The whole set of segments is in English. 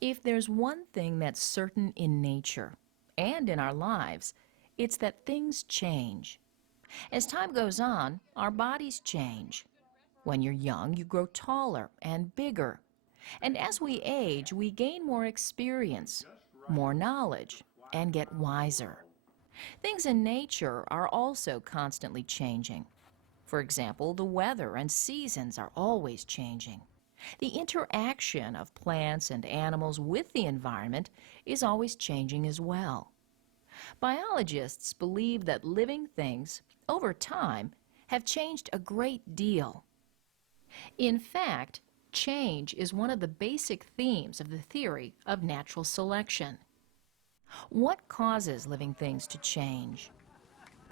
If there's one thing that's certain in nature and in our lives, it's that things change. As time goes on, our bodies change. When you're young, you grow taller and bigger. And as we age, we gain more experience, more knowledge, and get wiser. Things in nature are also constantly changing. For example, the weather and seasons are always changing. The interaction of plants and animals with the environment is always changing as well. Biologists believe that living things, over time, have changed a great deal. In fact, change is one of the basic themes of the theory of natural selection. What causes living things to change?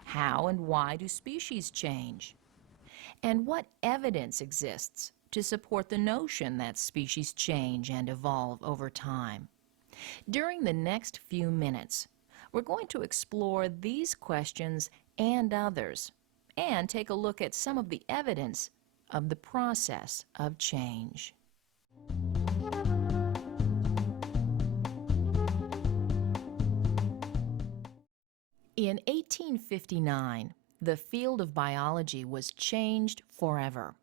How and why do species change? And what evidence exists to support the notion that species change and evolve over time? During the next few minutes, we're going to explore these questions and others, and take a look at some of the evidence of the process of change. In 1859, the field of biology was changed forever.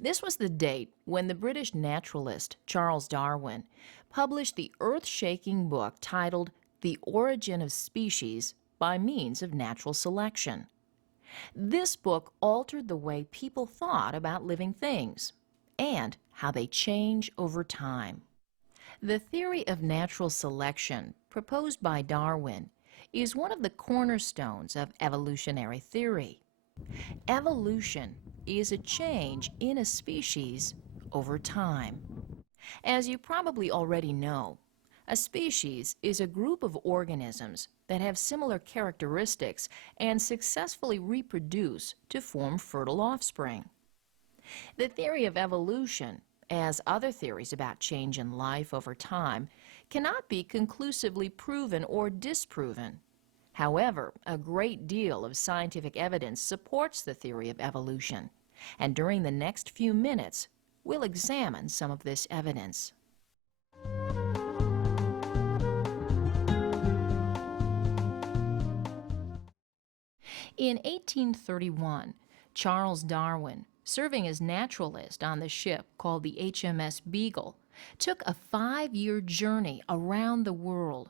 This was the date when the British naturalist Charles Darwin published the earth-shaking book titled The Origin of Species by Means of Natural Selection. This book altered the way people thought about living things and how they change over time. The theory of natural selection proposed by Darwin is one of the cornerstones of evolutionary theory. Evolution is a change in a species over time. As you probably already know, a species is a group of organisms that have similar characteristics and successfully reproduce to form fertile offspring. The theory of evolution, as other theories about change in life over time, cannot be conclusively proven or disproven. However, a great deal of scientific evidence supports the theory of evolution, and during the next few minutes, we'll examine some of this evidence. In 1831, Charles Darwin, serving as naturalist on the ship called the HMS Beagle, took a 5-year journey around the world.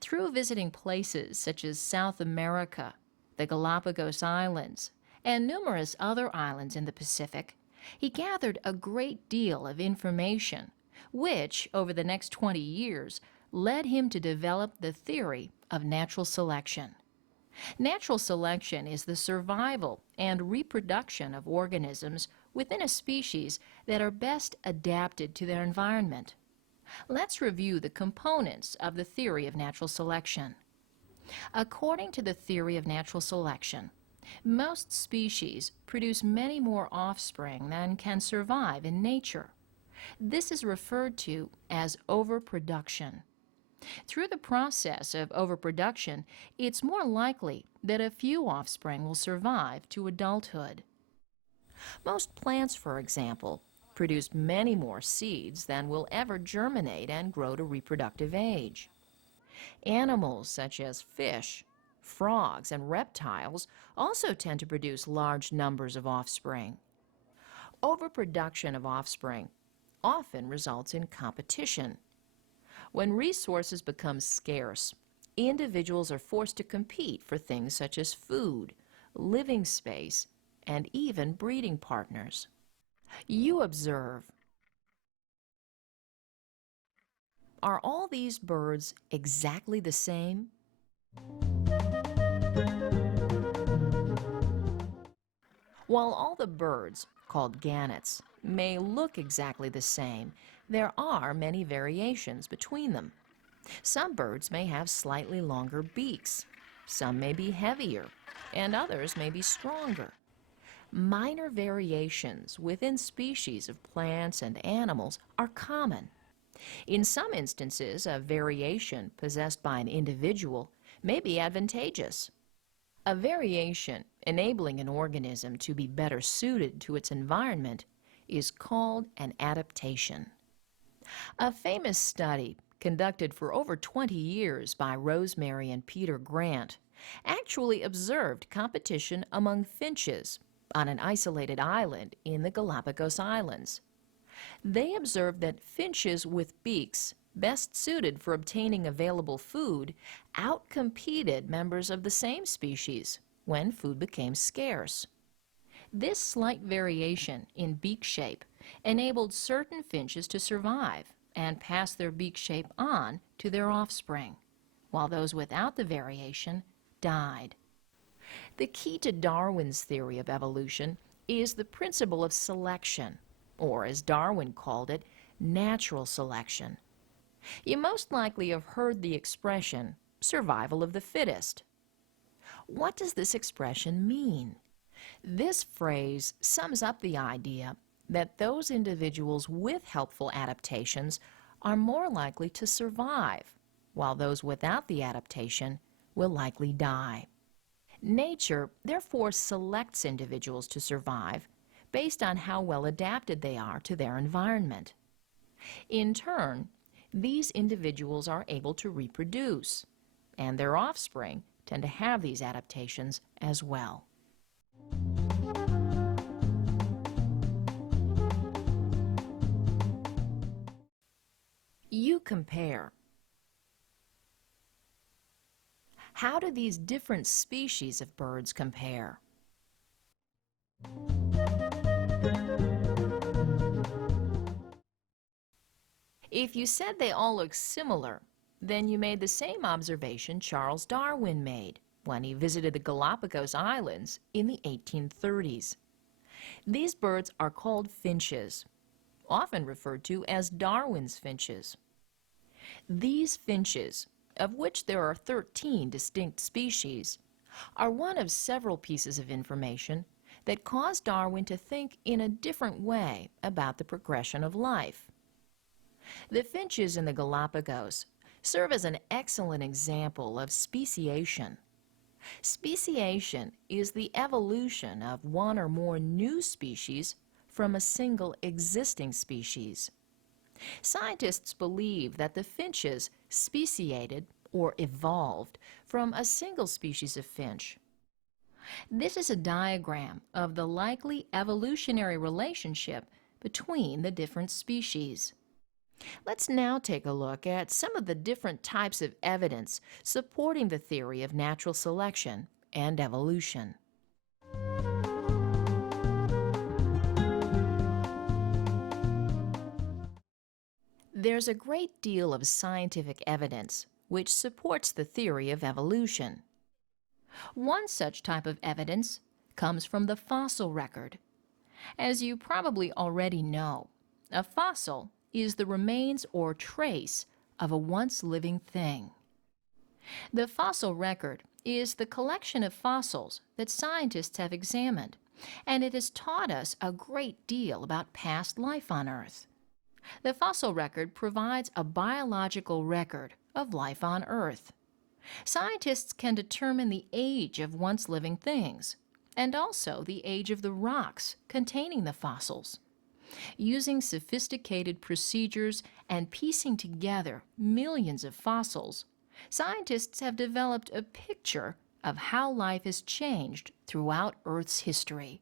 Through visiting places such as South America, the Galapagos Islands, and numerous other islands in the Pacific, he gathered a great deal of information, which, over the next 20 years, led him to develop the theory of natural selection. Natural selection is the survival and reproduction of organisms within a species that are best adapted to their environment. Let's review the components of the theory of natural selection. According to the theory of natural selection, most species produce many more offspring than can survive in nature. This is referred to as overproduction. Through the process of overproduction, it's more likely that a few offspring will survive to adulthood. Most plants, for example, produce many more seeds than will ever germinate and grow to reproductive age. Animals such as fish, frogs, and reptiles also tend to produce large numbers of offspring. Overproduction of offspring often results in competition. When resources become scarce, individuals are forced to compete for things such as food, living space, and even breeding partners. You observe. Are all these birds exactly the same? While all the birds, called gannets, may look exactly the same, there are many variations between them. Some birds may have slightly longer beaks, some may be heavier, and others may be stronger. Minor variations within species of plants and animals are common. In some instances, a variation possessed by an individual may be advantageous. A variation enabling an organism to be better suited to its environment is called an adaptation. A famous study conducted for over 20 years by Rosemary and Peter Grant actually observed competition among finches on an isolated island in the Galapagos Islands. They observed that finches with beaks best suited for obtaining available food outcompeted members of the same species when food became scarce. This slight variation in beak shape enabled certain finches to survive and pass their beak shape on to their offspring, while those without the variation died. The key to Darwin's theory of evolution is the principle of selection, or as Darwin called it, natural selection. You most likely have heard the expression, survival of the fittest. What does this expression mean? This phrase sums up the idea that those individuals with helpful adaptations are more likely to survive, while those without the adaptation will likely die. Nature therefore selects individuals to survive based on how well adapted they are to their environment. In turn, these individuals are able to reproduce, and their offspring tend to have these adaptations as well. You compare. How do these different species of birds compare? If you said they all look similar, then you made the same observation Charles Darwin made when he visited the Galapagos Islands in the 1830s. These birds are called finches, often referred to as Darwin's finches. These finches, of which there are 13 distinct species, are one of several pieces of information that caused Darwin to think in a different way about the progression of life. The finches in the Galapagos serve as an excellent example of speciation. Speciation is the evolution of one or more new species from a single existing species. Scientists believe that the finches speciated or evolved from a single species of finch. This is a diagram of the likely evolutionary relationship between the different species. Let's now take a look at some of the different types of evidence supporting the theory of natural selection and evolution. There's a great deal of scientific evidence which supports the theory of evolution. One such type of evidence comes from the fossil record. As you probably already know, a fossil is the remains or trace of a once living thing. The fossil record is the collection of fossils that scientists have examined, and it has taught us a great deal about past life on Earth. The fossil record provides a biological record of life on Earth. Scientists can determine the age of once living things, and also the age of the rocks containing the fossils. Using sophisticated procedures and piecing together millions of fossils, scientists have developed a picture of how life has changed throughout Earth's history.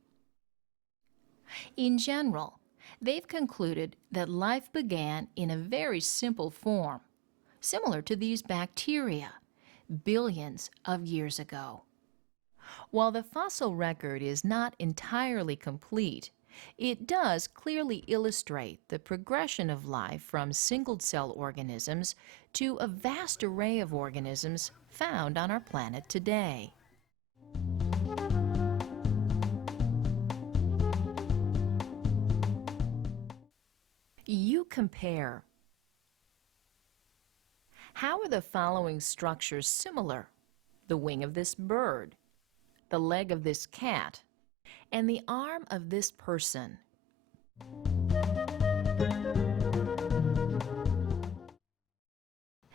In general, they've concluded that life began in a very simple form, similar to these bacteria, billions of years ago. While the fossil record is not entirely complete, it does clearly illustrate the progression of life from single-cell organisms to a vast array of organisms found on our planet today. You compare. How are the following structures similar? The wing of this bird, the leg of this cat, and the arm of this person.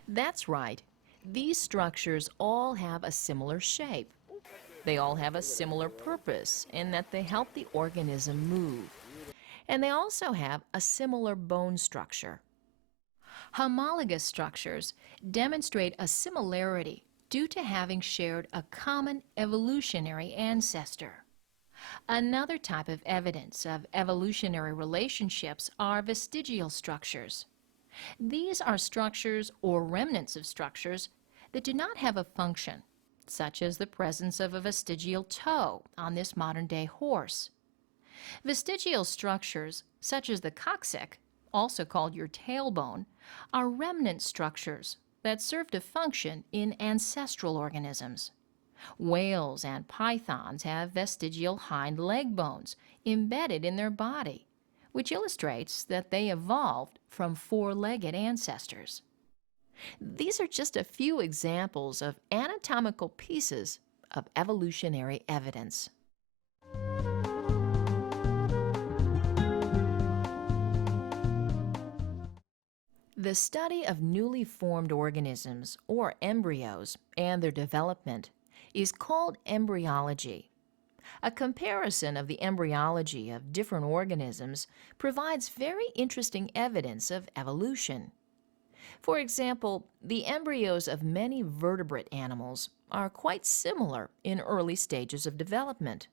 That's right. These structures all have a similar shape. They all have a similar purpose in that they help the organism move. And they also have a similar bone structure. Homologous structures demonstrate a similarity due to having shared a common evolutionary ancestor. Another type of evidence of evolutionary relationships are vestigial structures. These are structures or remnants of structures that do not have a function, such as the presence of a vestigial toe on this modern-day horse. Vestigial structures, such as the coccyx, also called your tailbone, are remnant structures that serve to function in ancestral organisms. Whales and pythons have vestigial hind leg bones embedded in their body, which illustrates that they evolved from four-legged ancestors. These are just a few examples of anatomical pieces of evolutionary evidence. The study of newly formed organisms, or embryos, and their development is called embryology. A comparison of the embryology of different organisms provides very interesting evidence of evolution. For example, the embryos of many vertebrate animals are quite similar in early stages of development.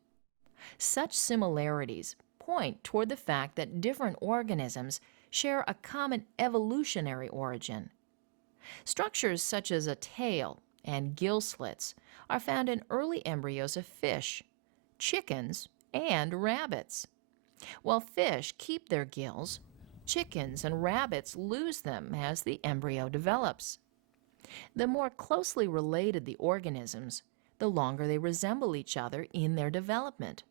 Such similarities point toward the fact that different organisms share a common evolutionary origin. Structures such as a tail and gill slits are found in early embryos of fish, chickens, and rabbits. While fish keep their gills, chickens and rabbits lose them as the embryo develops. The more closely related the organisms, the longer they resemble each other in their development.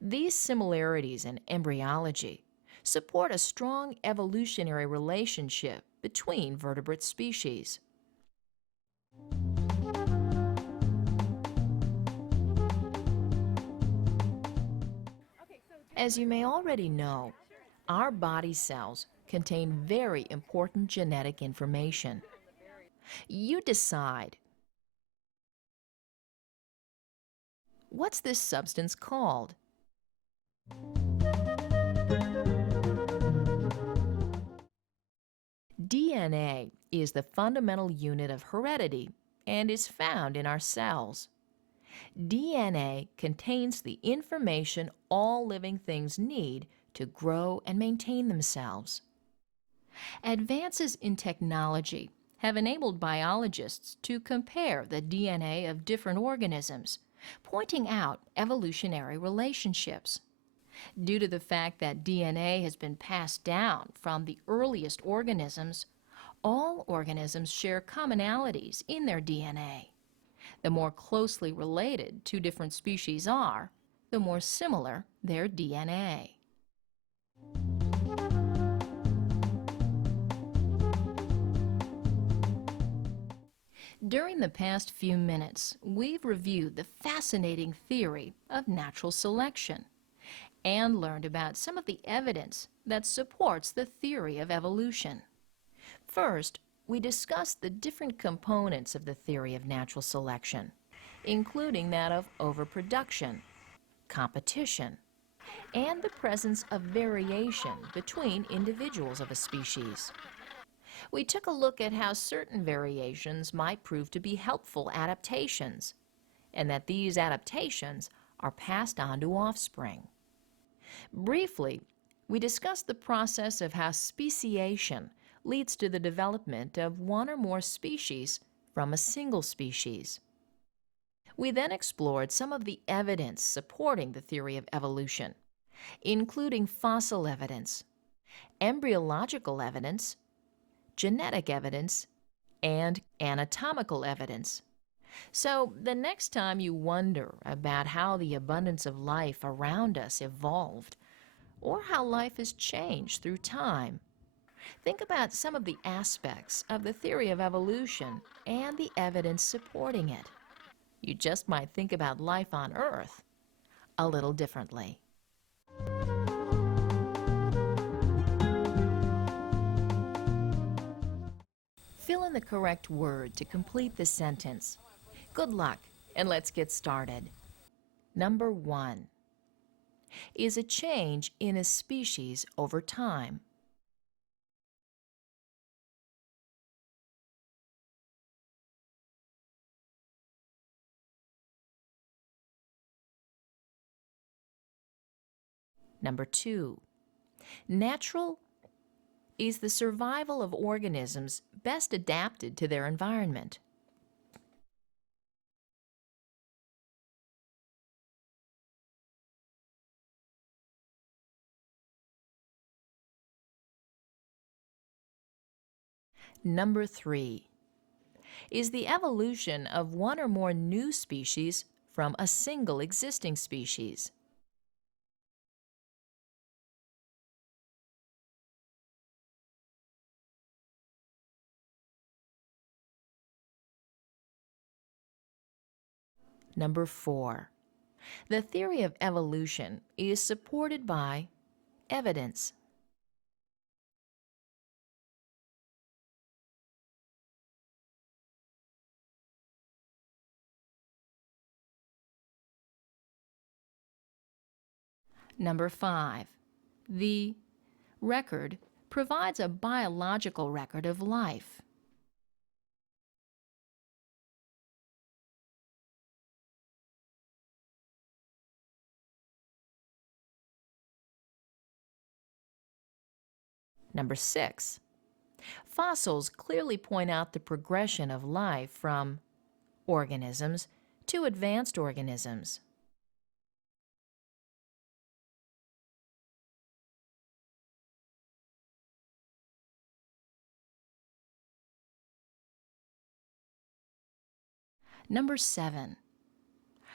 These similarities in embryology support a strong evolutionary relationship between vertebrate species. As you may already know, our body cells contain very important genetic information. You decide, what's this substance called? DNA is the fundamental unit of heredity and is found in our cells. DNA contains the information all living things need to grow and maintain themselves. Advances in technology have enabled biologists to compare the DNA of different organisms, pointing out evolutionary relationships. Due to the fact that DNA has been passed down from the earliest organisms, all organisms share commonalities in their DNA. The more closely related two different species are, the more similar their DNA. During the past few minutes, we've reviewed the fascinating theory of natural selection and learned about some of the evidence that supports the theory of evolution. First, we discussed the different components of the theory of natural selection, including that of overproduction, competition, and the presence of variation between individuals of a species. We took a look at how certain variations might prove to be helpful adaptations, and that these adaptations are passed on to offspring. Briefly, we discussed the process of how speciation leads to the development of one or more species from a single species. We then explored some of the evidence supporting the theory of evolution, including fossil evidence, embryological evidence, genetic evidence, and anatomical evidence. So the next time you wonder about how the abundance of life around us evolved, or how life has changed through time, think about some of the aspects of the theory of evolution and the evidence supporting it. You just might think about life on Earth a little differently. Fill in the correct word to complete the sentence. Good luck, and let's get started. Number 1. Is a change in a species over time. Number 2. Natural is the survival of organisms best adapted to their environment. Number 3 is the evolution of one or more new species from a single existing species. Number 4. The theory of evolution is supported by evidence. Number 5. The record provides a biological record of life. Number 6. Fossils clearly point out the progression of life from organisms to advanced organisms. Number 7.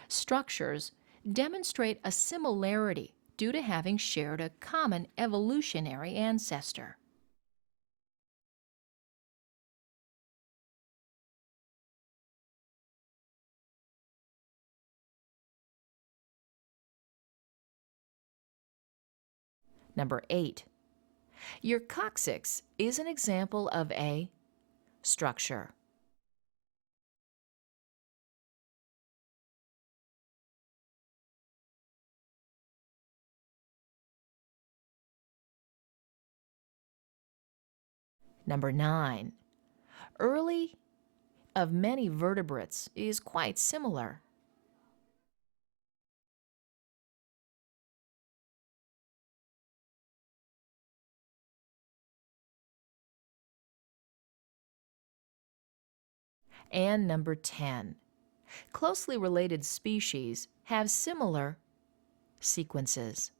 Structures demonstrate a similarity due to having shared a common evolutionary ancestor. Number 8. Your coccyx is an example of a structure. Number 9. Early of many vertebrates is quite similar. And number 10. Closely related species have similar sequences.